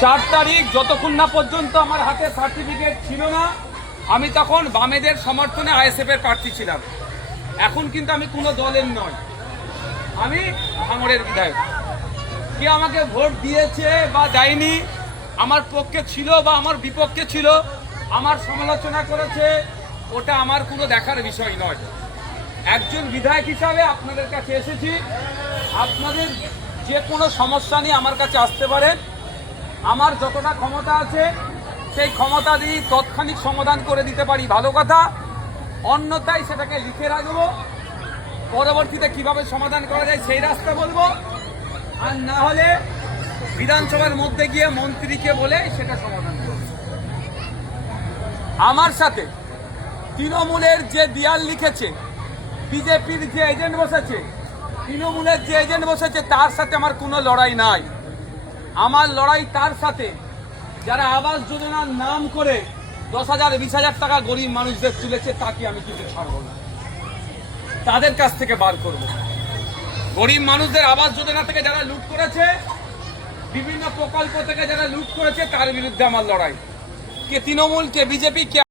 4 তারিখ যতক্ষণ না পর্যন্ত আমার হাতে সার্টিফিকেট ছিল না, আমি তখন বামেদের সমর্থনে আইএসএফ এর প্রার্থী ছিলাম। এখন কিন্তু আমি কোনো দলের নয়, আমি ভাঙড়ের বিধায়ক। কে আমাকে ভোট দিয়েছে বা দেয়নি, আমার পক্ষে ছিল বা আমার বিপক্ষে ছিল, আমার সমালোচনা করেছে, ওটা আমার কোনো দেখার বিষয় নয়। একজন বিধায়ক হিসাবে আপনাদের কাছে এসেছি, আপনাদের যে কোনো সমস্যা নিয়ে আমার কাছে আসতে পারেন। আমার যতটা ক্ষমতা আছে সেই ক্ষমতা দিয়ে তৎক্ষণিক সমাধান করে দিতে পারি, ভালো কথা। অন্যথায় সেটাকে লিখে রাখবো, পরবর্তীতে কিভাবে সমাধান করা যায় সেই রাস্তা বলবো, আর না হলে বিধানসভার মধ্যে গিয়ে মন্ত্রীকে বলে সেটা সমাধান করব। আমার সাথে তৃণমূলের যে দেয়াল লিখেছে, বিজেপির যে এজেন্ট বসেছে, তৃণমূলের যে এজেন্ট বসেছে, তার সাথে আমার কোনো লড়াই নাই। আমার লড়াই তার সাথে যারা আবাস যোজনার নাম করে 10,000 20,000 টাকা গরিব মানুষদের তুলেছে, তাকে আমি কিছু ছাড়বো না, তাদের কাছ থেকে বার করব। গরিব মানুষদের আবাস যোজনা থেকে যারা লুট করেছে, বিভিন্ন প্রকল্প থেকে যারা লুট করেছে, তার বিরুদ্ধে আমার লড়াই। কে তৃণমূল, কে বিজেপি, কে